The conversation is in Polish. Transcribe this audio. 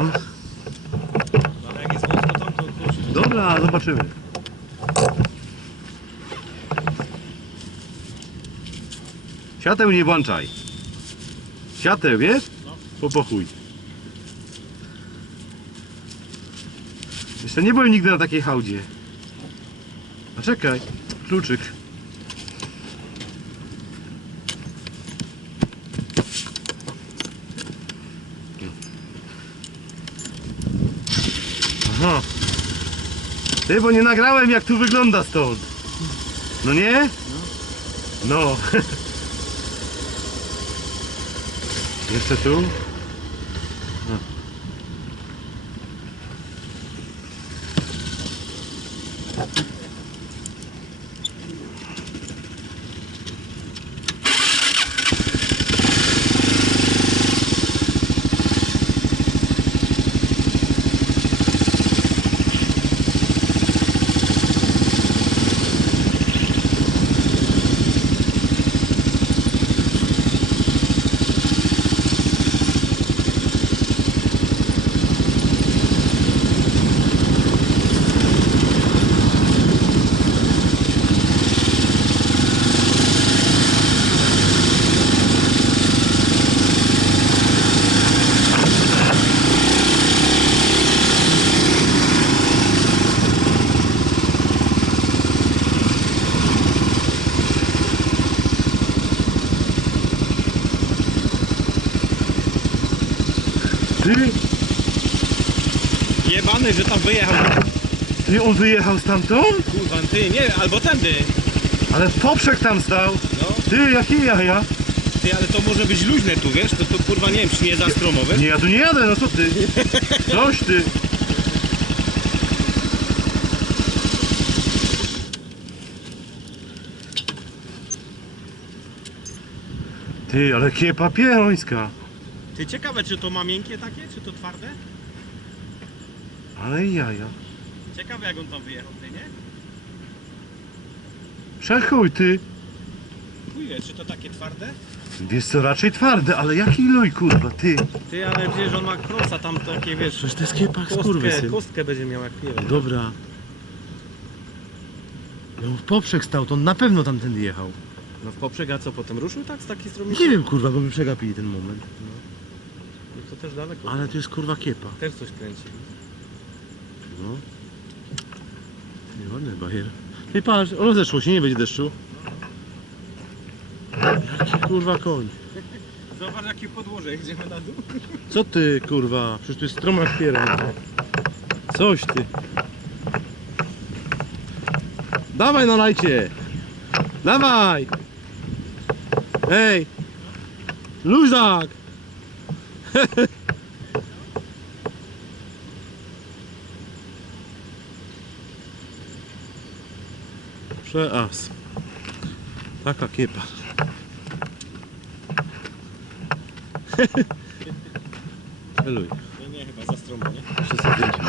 tam. Ale jak jest wąsko tam, to kurczę. Dobra, zobaczymy. Siateł nie włączaj. Siateł, wiesz? No. Po pochuj. Jeszcze nie byłem nigdy na takiej hałdzie. A czekaj, kluczyk. Aha. Ty, bo nie nagrałem jak tu wygląda stąd. No nie? No. Jeszcze tu? No. Jebany, że tam wyjechał. ty on wyjechał stamtąd? Kurwa, ty, nie, albo tędy. Ale w poprzek tam stał. No, Ty, jakie jaja? ty, ale to może być luźne tu, wiesz? To, to kurwa, nie wiem, czy nie za stromo, wiesz? Nie, ja tu nie jadę, no co ty? Coś ty. Ty, ale kiepa pierońska. Ty, ciekawe, czy to ma miękkie takie, czy to twarde? Ale jaja. Ciekawe, jak on tam wyjechał, ty, nie? Przechuj ty. Chuje, czy to takie twarde? Wiesz co, raczej twarde, ale jaki luj kurwa, ty. Ty, ale przecież on ma krosa tam takie, wiesz, Przecież to jest kiepa kostkę, kostkę będzie miał jak wiem. Dobra. No w poprzek stał, to on na pewno tamtędy jechał. No w poprzek, a co, potem ruszył tak z takiej strony? Nie wiem kurwa, bo by przegapili ten moment. No to też daleko. Ale to jest kurwa kiepa. Też coś kręci. No. Nieładny bajer. Ty patrz, rozeszło się, nie będzie deszczu. Jaki kurwa koń. Zobacz, jakie podłoże, jedziemy na dół. Co ty kurwa? Przecież to jest stroma pieron. Coś ty. Dawaj na lajcie. Dawaj. Ej. Luzak. Przeas. Taka kiepa. Eluj. Nie, nie, chyba za stromo, nie? Sobie zdjęcie.